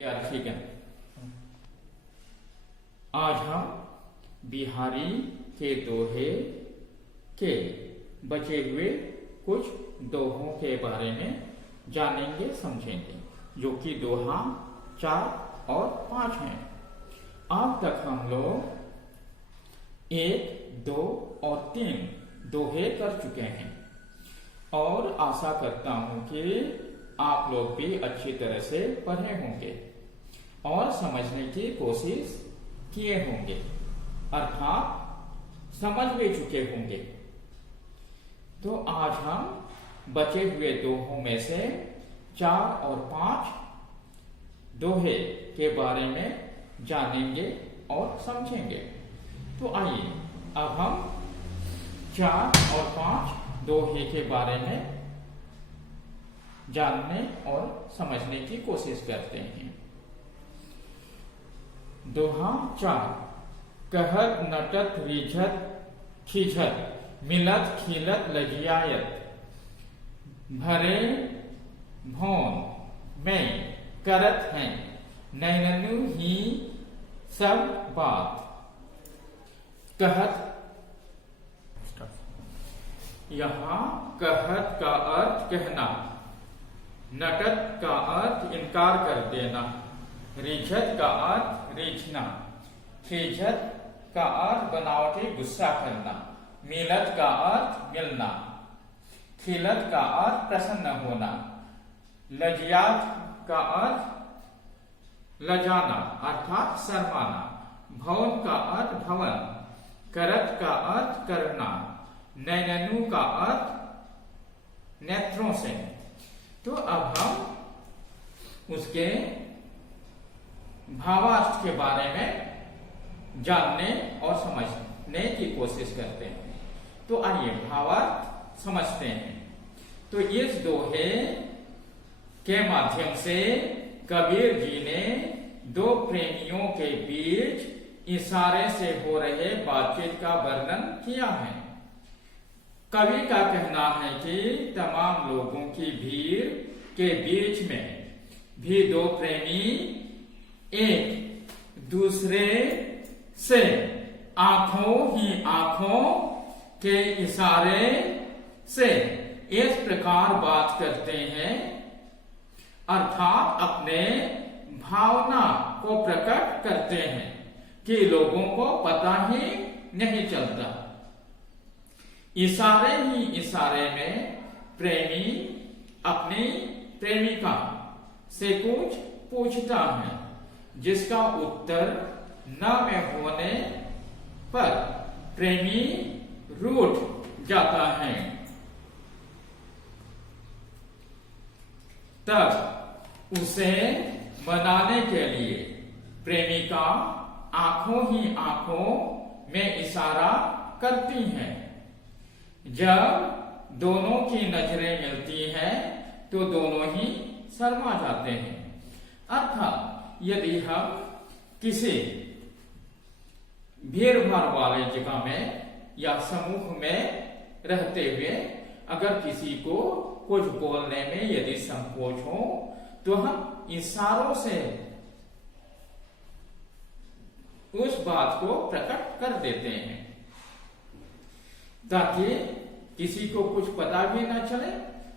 ठीक है। आज हम बिहारी के दोहे के बचे हुए कुछ दोहों के बारे में जानेंगे समझेंगे, जो कि दोहा 4 और 5 हैं। अब तक हम लोग 1, 2 और 3 दोहे कर चुके हैं और आशा करता हूं कि आप लोग भी अच्छी तरह से पढ़े होंगे और समझने की कोशिश किए होंगे, अर्थात समझ भी चुके होंगे। तो आज हम बचे हुए दोहों में से 4 और 5 दोहे के बारे में जानेंगे और समझेंगे। तो आइए अब हम 4 और 5 दोहे के बारे में जानने और समझने की कोशिश करते हैं। दोहा 4। कहत नटत रिझत खिझत मिलत खिलत लजियायत भरे भौन में करत हैं नैननु ही सब बात। कहत, यहां कहत का अर्थ कहना, नटत का अर्थ इनकार कर देना, रिझत का अर्थ रीझना, खिझत का अर्थ बनावटी गुस्सा करना, मिलत का अर्थ मिलना, खिलत का अर्थ प्रसन्न होना, लजियात का अर्थ लजाना अर्थात शर्माना, भवन का अर्थ भवन, करत का अर्थ करना, नैननु का अर्थ नेत्रों से। तो अब हम उसके भावार्थ के बारे में जानने और समझने की कोशिश करते हैं। तो आइए भावार्थ समझते हैं। तो इस दोहे के माध्यम से कबीर जी ने दो प्रेमियों के बीच इशारे से हो रहे बातचीत का वर्णन किया है। कवि का कहना है कि तमाम लोगों की भीड़ के बीच में भी दो प्रेमी एक दूसरे से आंखों ही आंखों के इशारे से इस प्रकार बात करते हैं, अर्थात अपने भावना को प्रकट करते हैं कि लोगों को पता ही नहीं चलता। इशारे ही इशारे में प्रेमी अपनी प्रेमिका से कुछ पूछता है, जिसका उत्तर न में होने पर प्रेमी रूठ जाता है। तब उसे मनाने के लिए प्रेमिका आंखों ही आंखों में इशारा करती है। जब दोनों की नजरें मिलती हैं तो दोनों ही शर्मा जाते हैं। अर्थात यदि हम किसी भीड़ भाड़ वाले जगह में या समूह में रहते हुए अगर किसी को कुछ बोलने में यदि संकोच हो तो हम इशारों से उस बात को प्रकट कर देते हैं, ताकि किसी को कुछ पता भी ना चले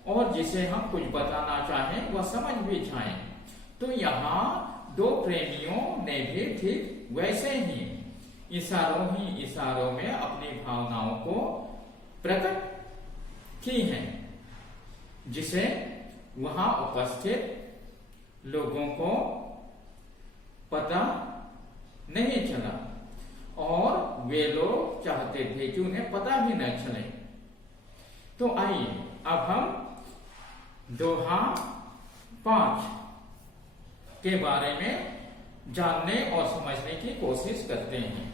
और जिसे हम कुछ बताना चाहें वह समझ भी जाए। तो यहाँ दो प्रेमियों ने भी ठीक वैसे ही इशारों में अपनी भावनाओं को प्रकट की हैं, जिसे वहां उपस्थित लोगों को पता नहीं चला और वे लोग चाहते थे कि उन्हें पता भी न चले। तो आइए अब हम दोहा 5 के बारे में जानने और समझने की कोशिश करते हैं।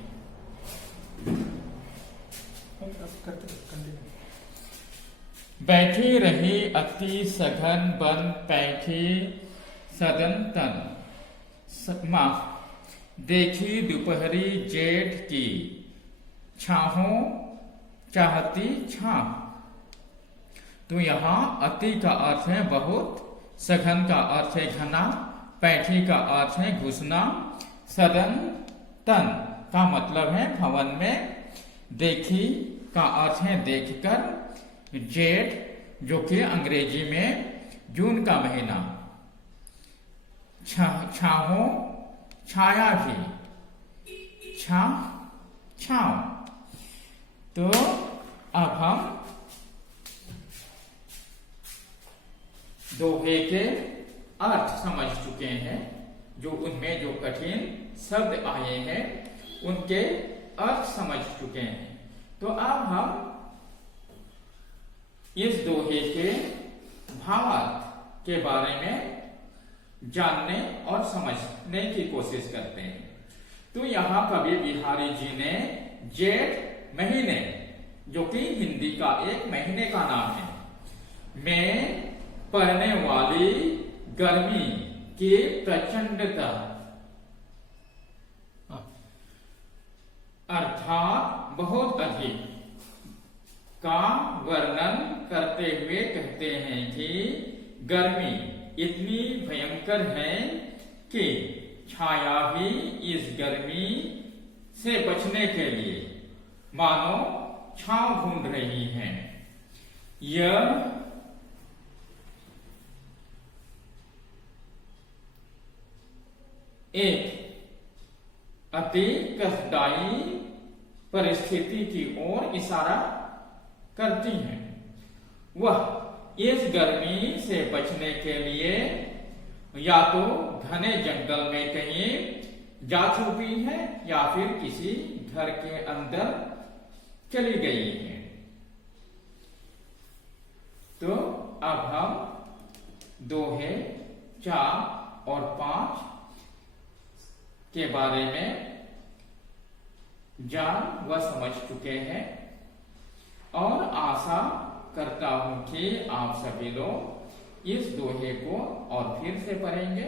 बैठी रही अति सघन बन पैठी सदन तन माफ देखी दोपहरी जेठ की छाहों चाहती छां। तो यहाँ अति का अर्थ है बहुत, सघन का अर्थ है घना पैठी का अर्थ है घुसना, सदन तन का मतलब है भवन में, देखी का अर्थ है देखकर, जेठ जो कि अंग्रेजी में जून का महीना, छाहो छाया भी, छाव। तो अब हम दोहे के अर्थ समझ चुके हैं, जो उनमें जो कठिन शब्द आए हैं उनके अर्थ समझ चुके हैं। तो अब हम इस दोहे के भावार्थ के बारे में जानने और समझने की कोशिश करते हैं। तो यहाँ कवि बिहारी जी ने जेठ महीने, जो कि हिंदी का एक महीने का नाम है, में पड़ने वाली गर्मी की प्रचंडता अर्थात बहुत अधिक का वर्णन करते हुए कहते हैं कि गर्मी इतनी भयंकर है कि छाया भी इस गर्मी से बचने के लिए मानो छांव ढूंढ रही है। यह एक अति कष्टदायी परिस्थिति की ओर इशारा करती है। वह इस गर्मी से बचने के लिए या तो घने जंगल में कहीं जा छुपी है या फिर किसी घर के अंदर चली गई है। तो अब हम दोहे 4 और 5 के बारे में जान व समझ चुके हैं और आशा करता हूं कि आप सभी लोग इस दोहे को और फिर से पढ़ेंगे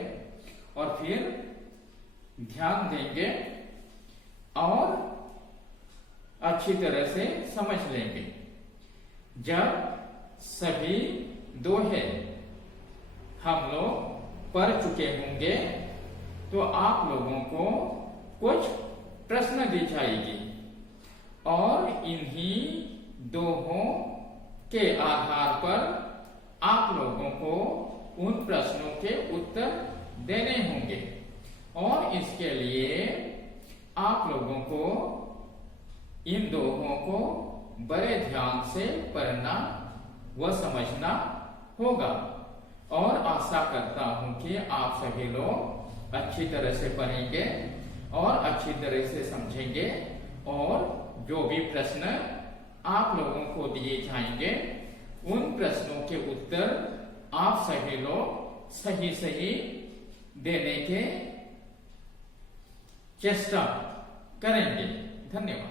और फिर ध्यान देंगे और अच्छी तरह से समझ लेंगे। जब सभी दोहे हम लोग पढ़ चुके होंगे तो आप लोगों को कुछ प्रश्न दी जाएगी और इन्हीं दोहों के आधार पर आप लोगों को उन प्रश्नों के उत्तर देने होंगे और इसके लिए आप लोगों को इन दोहों को बड़े ध्यान से पढ़ना व समझना होगा और आशा करता हूं कि आप सभी लोग अच्छी तरह से पढ़ेंगे और अच्छी तरह से समझेंगे और जो भी प्रश्न आप लोगों को दिए जाएंगे उन प्रश्नों के उत्तर आप सभी लोग सही सही देने के चेष्टा करेंगे। धन्यवाद।